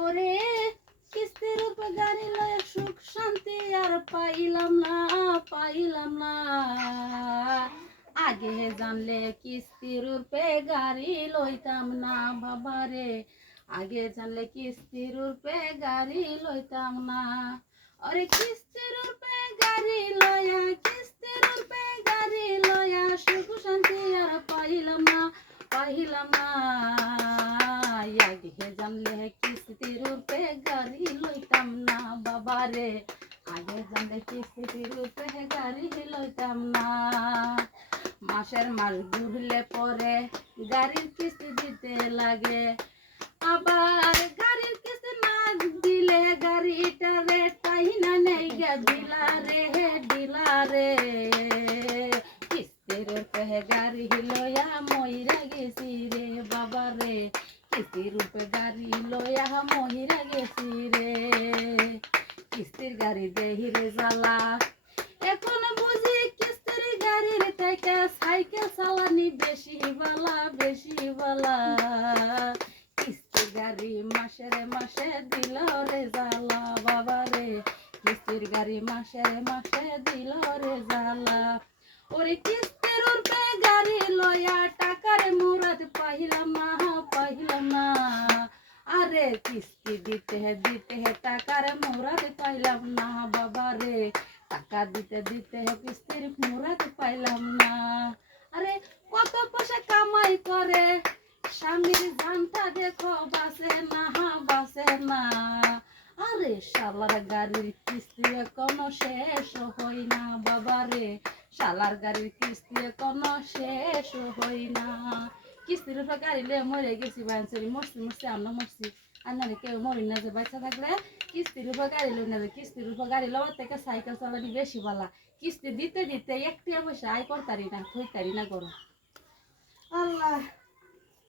ওরে কিস্তির উপর গাড়ি লয়ে সুখ শান্তি আর পাইলাম না, পাইলাম না। আগে জানলে কিস্তির উপরে গাড়ি লইতাম না বাবারে, আগে জানলে কিস্তির উপরে গাড়ি লইতাম না। ওরে কিস্তির উপরে গাড়ি লয়া, কিস্তির উপরে গাড়ি লয়া সুখ শান্তি আর পাইলাম না, পাইলাম না। আগে জানলে কিস্তির উপরে গাড়ি লইতাম না বাবারে, আগে জানলে কিস্তির উপরে গাড়ি লইতাম না। মাসের মাস ঘুরলে পরে গাড়ির কিস্তি দিতে লাগে, আবার গাড়ির কিস্তি না দিলে গাড়িটা রে টাইনা নেই গে দিলারে, দিলারে। কিস্তির উপরে গাড়ি লয়া মইরা গেছি রে বাবারে, কিস্তির উপরে গাড়ি লয়া মহিরা গেছি রে। কিস্তির গাড়ি দেহিরে জ্বালা, এখন বুঝি কিস্তির গাড়ির থেকে সাইকেল চালানি বেশি বালা, বেশি বালা। কিস্তির গাড়ি মাসের মাসে দিল রে জ্বালা বাবারে, কিস্তির গাড়ি মাসের মাসে দিল রে জ্বালা। ওরে কিস্তির উপরে গাড়ি লয়া টাকার মুরাদ পাইলাম না, পাইলাম না। আরে কিস্তি দিতে দিতে টাকার মুরাদ পাইলাম না বাবারে, টাকা দিতে দিতে কিস্তির মুরাদ পাইলাম না। আরে কত পয়সা কামাই করে স্বামীর জানটা দেখো বাসে না, বাসে না। আরে শালার গাড়ির কিস্তি এখনো শেষ হই না বাবারে, শালার গাড়ির কিস্তি এখনো শেষ হই না। কিস্তির উপর গাড়ি লিয়ে মরে গেছি বাঞ্চরি, মরছি মরছি আমরা মরছি, আর নাহলে কেউ মরি না যে বাচ্চা থাকলে। কিস্তির উপর গাড়ি লই না, কিস্তির উপর গাড়ি লওয়ার থেকে সাইকেল চালানি বেশি ভালো। কিস্তি দিতে দিতে একটিয়া পয়সা আয় করতারি না, থইতারি না করো। আল্লাহ।